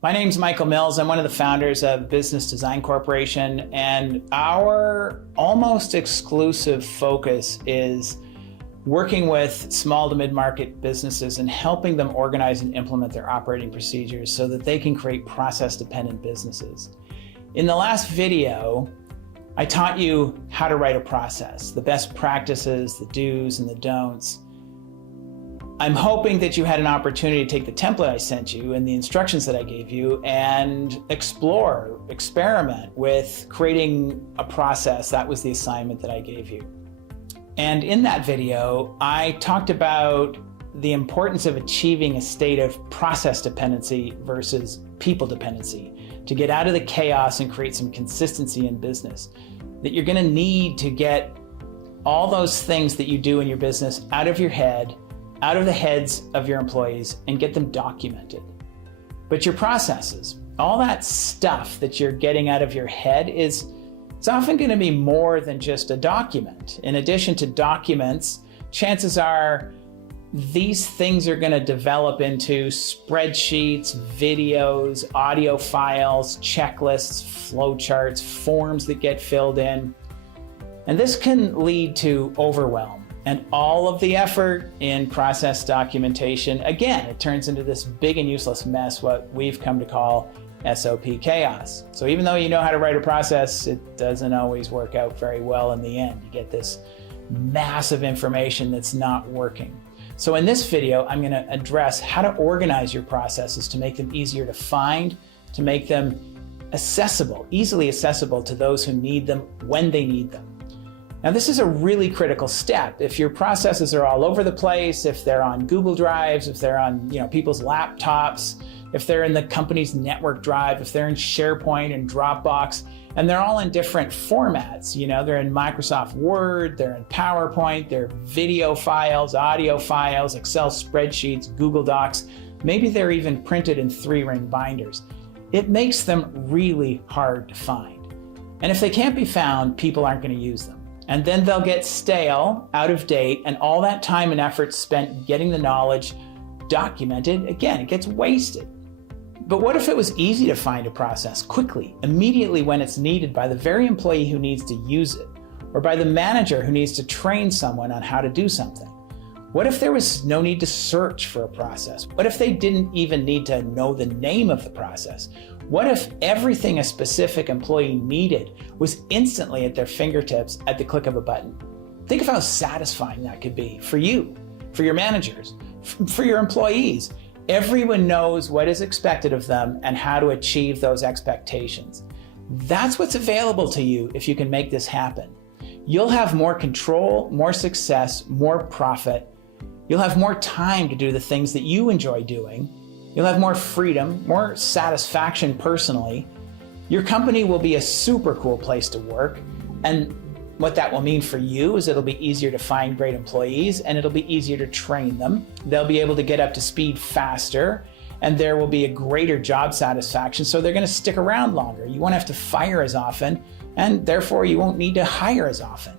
My name's Michael Mills. I'm one of the founders of Business Design Corporation, and our almost exclusive focus is working with small to mid-market businesses and helping them organize and implement their operating procedures so that they can create process-dependent businesses. In the last video, I taught you how to write a process, the best practices, the do's and the don'ts. I'm hoping that you had an opportunity to take the template I sent you and the instructions that I gave you and explore, experiment with creating a process. That was the assignment that I gave you. And in that video, I talked about the importance of achieving a state of process dependency versus people dependency to get out of the chaos and create some consistency in business. That you're going to need to get all those things that you do in your business out of your head, out of the heads of your employees, and get them documented. But your processes, all that stuff that you're getting out of your head it's often going to be more than just a document. In addition to documents, chances are these things are going to develop into spreadsheets, videos, audio files, checklists, flowcharts, forms that get filled in. And this can lead to overwhelm. And all of the effort in process documentation, again, it turns into this big and useless mess, what we've come to call SOP chaos. So even though you know how to write a process, it doesn't always work out very well in the end. You get this massive information that's not working. So in this video, I'm going to address how to organize your processes to make them easier to find, to make them accessible, easily accessible to those who need them when they need them. Now, this is a really critical step. If your processes are all over the place, if they're on Google Drives, if they're on people's laptops, if they're in the company's network drive, if they're in SharePoint and Dropbox, and they're all in different formats, they're in Microsoft Word, they're in PowerPoint, they're video files, audio files, Excel spreadsheets, Google Docs, maybe they're even printed in 3-ring binders. It makes them really hard to find. And if they can't be found, people aren't going to use them. And then they'll get stale, out of date, and all that time and effort spent getting the knowledge documented, again, it gets wasted. But what if it was easy to find a process quickly, immediately when it's needed by the very employee who needs to use it, or by the manager who needs to train someone on how to do something? What if there was no need to search for a process? What if they didn't even need to know the name of the process? What if everything a specific employee needed was instantly at their fingertips at the click of a button? Think of how satisfying that could be for you, for your managers, for your employees. Everyone knows what is expected of them and how to achieve those expectations. That's what's available to you if you can make this happen. You'll have more control, more success, more profit. You'll have more time to do the things that you enjoy doing. You'll have more freedom, more satisfaction personally. Your company will be a super cool place to work. And what that will mean for you is it'll be easier to find great employees and it'll be easier to train them. They'll be able to get up to speed faster and there will be a greater job satisfaction. So they're going to stick around longer. You won't have to fire as often and therefore you won't need to hire as often.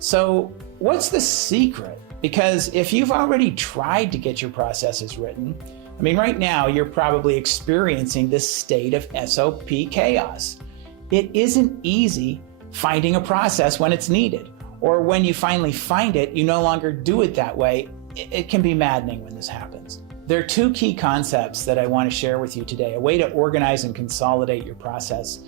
So what's the secret? Because if you've already tried to get your processes written, right now you're probably experiencing this state of SOP chaos. It isn't easy finding a process when it's needed, or when you finally find it, you no longer do it that way. It can be maddening when this happens. There are 2 key concepts that I want to share with you today, a way to organize and consolidate your process.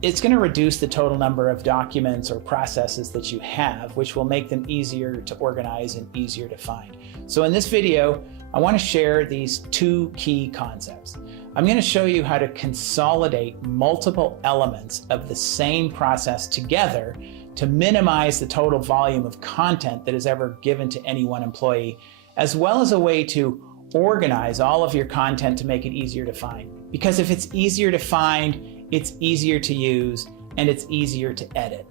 It's going to reduce the total number of documents or processes that you have, which will make them easier to organize and easier to find. So in this video, I want to share these 2 key concepts. I'm going to show you how to consolidate multiple elements of the same process together to minimize the total volume of content that is ever given to any one employee, as well as a way to organize all of your content to make it easier to find. Because if it's easier to find, it's easier to use, and it's easier to edit.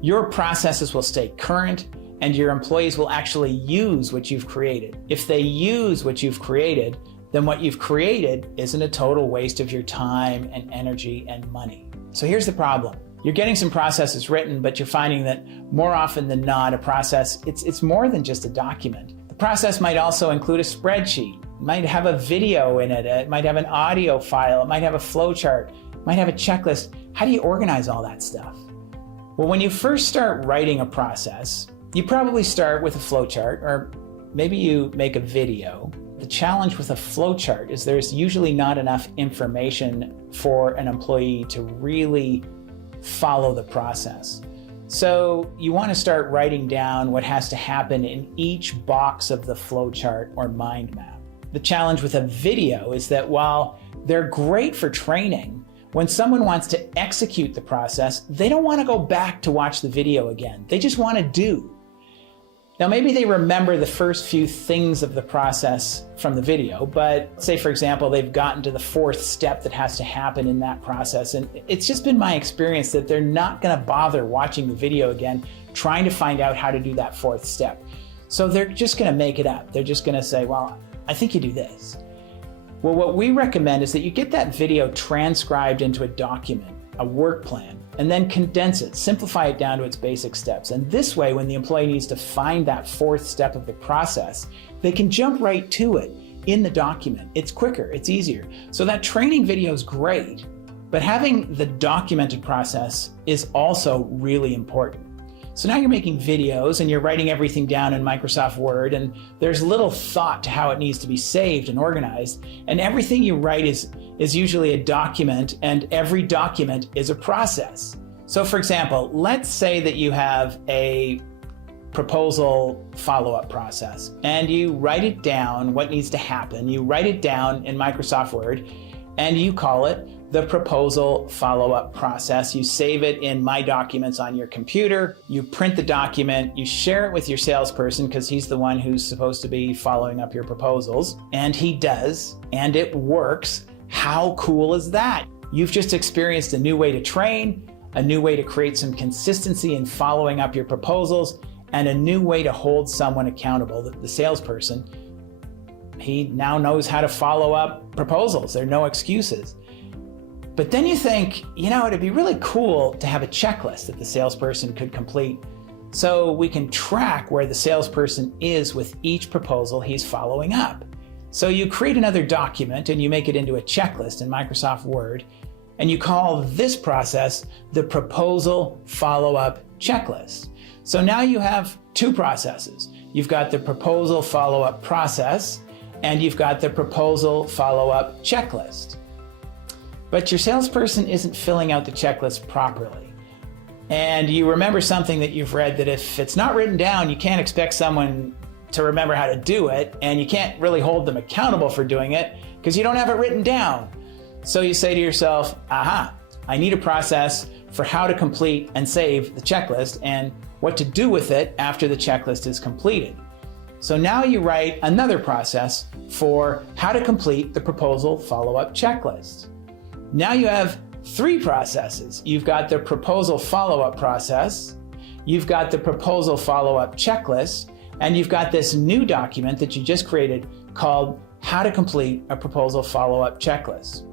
Your processes will stay current, and your employees will actually use what you've created. If they use what you've created, then what you've created isn't a total waste of your time and energy and money. So here's the problem. You're getting some processes written, but you're finding that more often than not, a process, it's more than just a document. The process might also include a spreadsheet. might have a video in it. It might have an audio file. It might have a flow chart. It might have a checklist. How do you organize all that stuff? Well, when you first start writing a process, you probably start with a flow chart, or maybe you make a video. The challenge with a flow chart is there's usually not enough information for an employee to really follow the process. So you want to start writing down what has to happen in each box of the flow chart or mind map. The challenge with a video is that while they're great for training, when someone wants to execute the process, they don't want to go back to watch the video again. They just want to do. Now, maybe they remember the first few things of the process from the video, but say, for example, they've gotten to the fourth step that has to happen in that process. And it's just been my experience that they're not going to bother watching the video again, trying to find out how to do that fourth step. So they're just going to make it up. They're just going to say, well, I think you do this. Well, what we recommend is that you get that video transcribed into a document, a work plan, and then condense it, simplify it down to its basic steps. And this way, when the employee needs to find that fourth step of the process, they can jump right to it in the document. It's quicker, it's easier. So that training video is great, but having the documented process is also really important. So now you're making videos and you're writing everything down in Microsoft Word, and there's little thought to how it needs to be saved and organized. And everything you write is usually a document, and every document is a process. So for example, let's say that you have a proposal follow-up process and you write it down, what needs to happen. You write it down in Microsoft Word and you call it the proposal follow-up process. You save it in My Documents on your computer. You print the document, you share it with your salesperson because he's the one who's supposed to be following up your proposals, and he does, and it works. How cool is that? You've just experienced a new way to train, a new way to create some consistency in following up your proposals, and a new way to hold someone accountable, the salesperson. He now knows how to follow up proposals. There are no excuses. But then you think, it'd be really cool to have a checklist that the salesperson could complete so we can track where the salesperson is with each proposal he's following up. So you create another document and you make it into a checklist in Microsoft Word, and you call this process the proposal follow-up checklist. So now you have two processes. You've got the proposal follow-up process and you've got the proposal follow-up checklist. But your salesperson isn't filling out the checklist properly. And you remember something that you've read, that if it's not written down, you can't expect someone to remember how to do it, and you can't really hold them accountable for doing it because you don't have it written down. So you say to yourself, aha, I need a process for how to complete and save the checklist and what to do with it after the checklist is completed. So now you write another process for how to complete the proposal follow-up checklist. Now you have three processes. You've got the proposal follow-up process, you've got the proposal follow-up checklist, and you've got this new document that you just created called How to Complete a Proposal Follow-Up Checklist.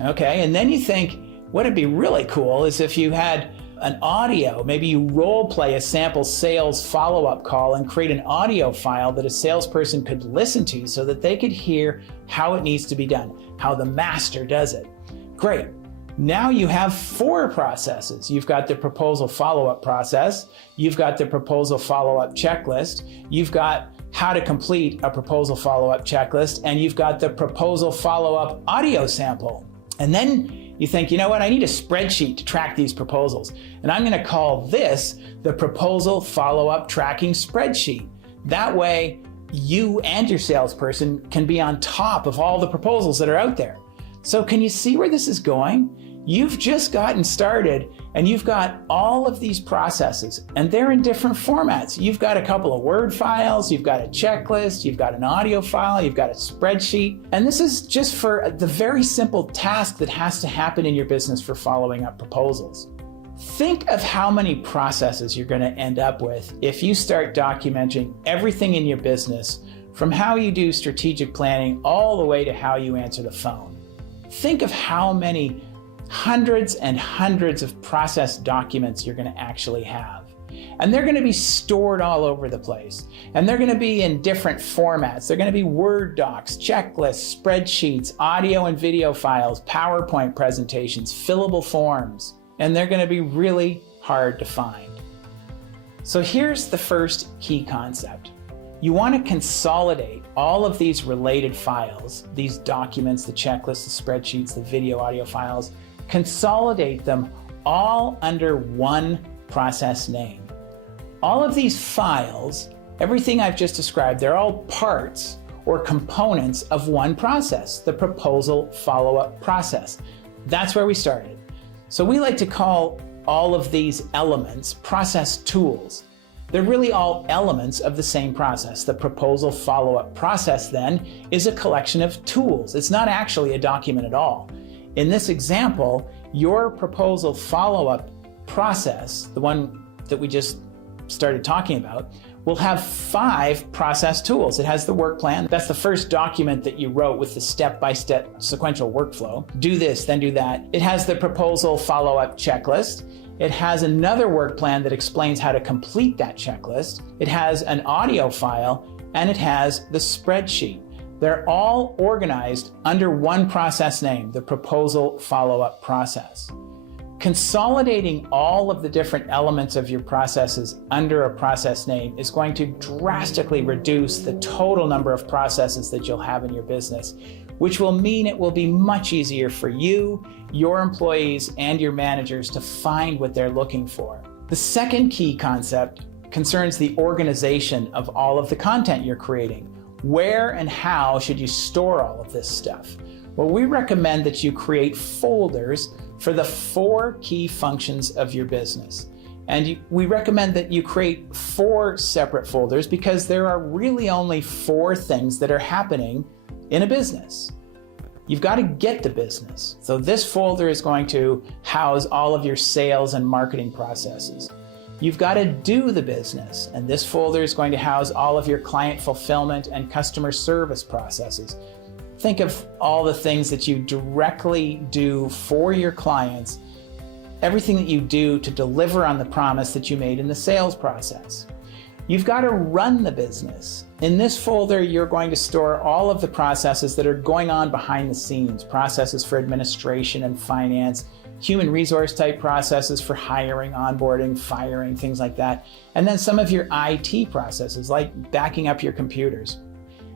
Okay, and then you think, what'd be really cool is if you had an audio, maybe you role play a sample sales follow-up call and create an audio file that a salesperson could listen to so that they could hear how it needs to be done, how the master does it. Great. Now you have four processes. You've got the proposal follow-up process, you've got the proposal follow-up checklist, you've got how to complete a proposal follow-up checklist, and you've got the proposal follow-up audio sample. And then you think, I need a spreadsheet to track these proposals. And I'm going to call this the proposal follow-up tracking spreadsheet. That way, you and your salesperson can be on top of all the proposals that are out there. So can you see where this is going? You've just gotten started and you've got all of these processes and they're in different formats. You've got a couple of Word files, you've got a checklist, you've got an audio file, you've got a spreadsheet. And this is just for the very simple task that has to happen in your business for following up proposals. Think of how many processes you're going to end up with if you start documenting everything in your business, from how you do strategic planning all the way to how you answer the phone. Think of how many hundreds and hundreds of process documents you're going to actually have. And they're going to be stored all over the place. And they're going to be in different formats. They're going to be Word docs, checklists, spreadsheets, audio and video files, PowerPoint presentations, fillable forms. And they're going to be really hard to find. So here's the first key concept. You want to consolidate all of these related files, these documents, the checklists, the spreadsheets, the video, audio files, consolidate them all under one process name. All of these files, everything I've just described, they're all parts or components of one process, the proposal follow-up process. That's where we started. So we like to call all of these elements process tools. They're really all elements of the same process. The proposal follow-up process then is a collection of tools. It's not actually a document at all. In this example, your proposal follow-up process, the one that we just started talking about, will have 5 process tools. It has the work plan. That's the first document that you wrote with the step-by-step sequential workflow. Do this, then do that. It has the proposal follow-up checklist. It has another work plan that explains how to complete that checklist. It has an audio file, and it has the spreadsheet. They're all organized under one process name, the proposal follow-up process. Consolidating all of the different elements of your processes under a process name is going to drastically reduce the total number of processes that you'll have in your business, which will mean it will be much easier for you, your employees, and your managers to find what they're looking for. The second key concept concerns the organization of all of the content you're creating. Where and how should you store all of this stuff? Well, we recommend that you create folders for the 4 key functions of your business. And we recommend that you create 4 separate folders because there are really only 4 things that are happening in a business. You've got to get the business. So this folder is going to house all of your sales and marketing processes. You've got to do the business, and this folder is going to house all of your client fulfillment and customer service processes. Think of all the things that you directly do for your clients, everything that you do to deliver on the promise that you made in the sales process. You've got to run the business. In this folder, you're going to store all of the processes that are going on behind the scenes, processes for administration and finance, human resource type processes for hiring, onboarding, firing, things like that. And then some of your IT processes like backing up your computers.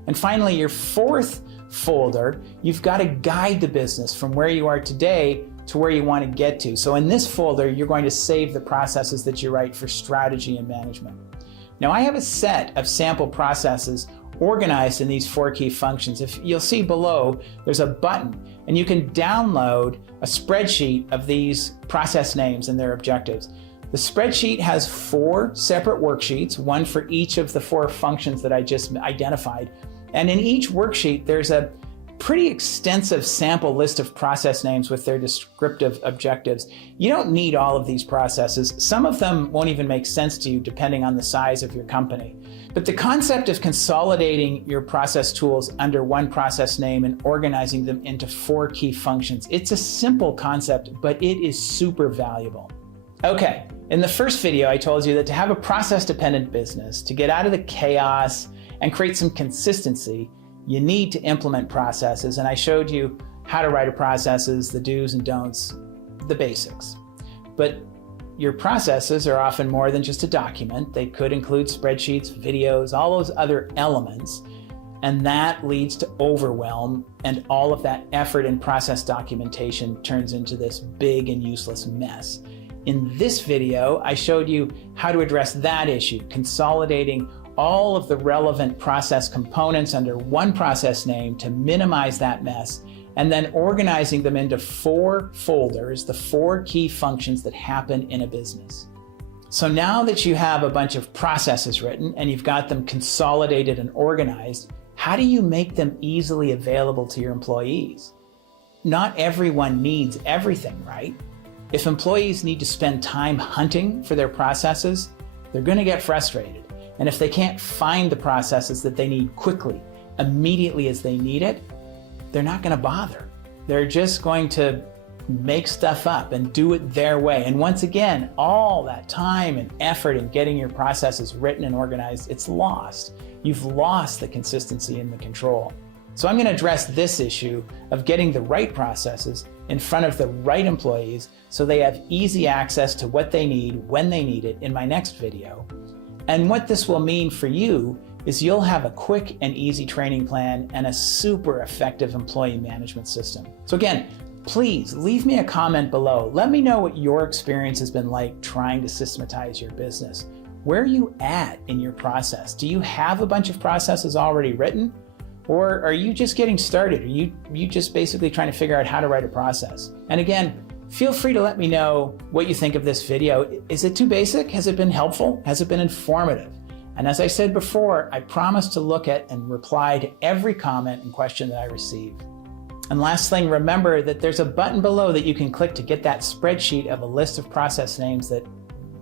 And finally, your 4th folder, you've got to guide the business from where you are today to where you want to get to. So in this folder, you're going to save the processes that you write for strategy and management. Now I have a set of sample processes organized in these 4 key functions. If you'll see below, there's a button and you can download a spreadsheet of these process names and their objectives. The spreadsheet has 4 separate worksheets, one for each of the 4 functions that I just identified. And in each worksheet, there's a pretty extensive sample list of process names with their descriptive objectives. You don't need all of these processes. Some of them won't even make sense to you depending on the size of your company. But the concept of consolidating your process tools under one process name and organizing them into 4 key functions, it's a simple concept, but it is super valuable. Okay, in the first video, I told you that to have a process-dependent business, to get out of the chaos and create some consistency, you need to implement processes, and I showed you how to write processes, the do's and don'ts, the basics. But your processes are often more than just a document. They could include spreadsheets, videos, all those other elements, and that leads to overwhelm, and all of that effort in process documentation turns into this big and useless mess. In this video, I showed you how to address that issue, consolidating all of the relevant process components under one process name to minimize that mess, and then organizing them into 4 folders, the 4 key functions that happen in a business. So now that you have a bunch of processes written and you've got them consolidated and organized, how do you make them easily available to your employees? Not everyone needs everything, right? If employees need to spend time hunting for their processes, they're going to get frustrated. And if they can't find the processes that they need quickly, immediately as they need it, they're not going to bother. They're just going to make stuff up and do it their way. And once again, all that time and effort in getting your processes written and organized, it's lost. You've lost the consistency and the control. So I'm going to address this issue of getting the right processes in front of the right employees so they have easy access to what they need when they need it in my next video. And what this will mean for you is you'll have a quick and easy training plan and a super effective employee management system. So again, please leave me a comment below. Let me know what your experience has been like trying to systematize your business. Where are you at in your process? Do you have a bunch of processes already written? Or are you just getting started? Are you just basically trying to figure out how to write a process? And again, feel free to let me know what you think of this video. Is it too basic? Has it been helpful? Has it been informative? And as I said before, I promise to look at and reply to every comment and question that I receive. And last thing, remember that there's a button below that you can click to get that spreadsheet of a list of process names that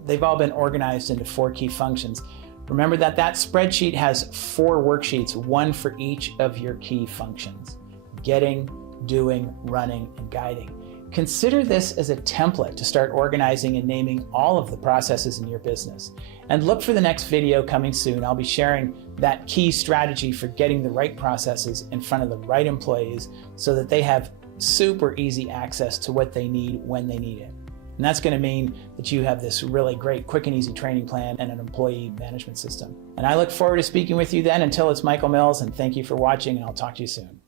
they've all been organized into 4 key functions. Remember that that spreadsheet has 4 worksheets, one for each of your key functions: getting, doing, running, and guiding. Consider this as a template to start organizing and naming all of the processes in your business. And look for the next video coming soon. I'll be sharing that key strategy for getting the right processes in front of the right employees so that they have super easy access to what they need when they need it. And that's going to mean that you have this really great, quick and easy training plan and an employee management system. And I look forward to speaking with you then. Until it's Michael Mills, and thank you for watching, and I'll talk to you soon.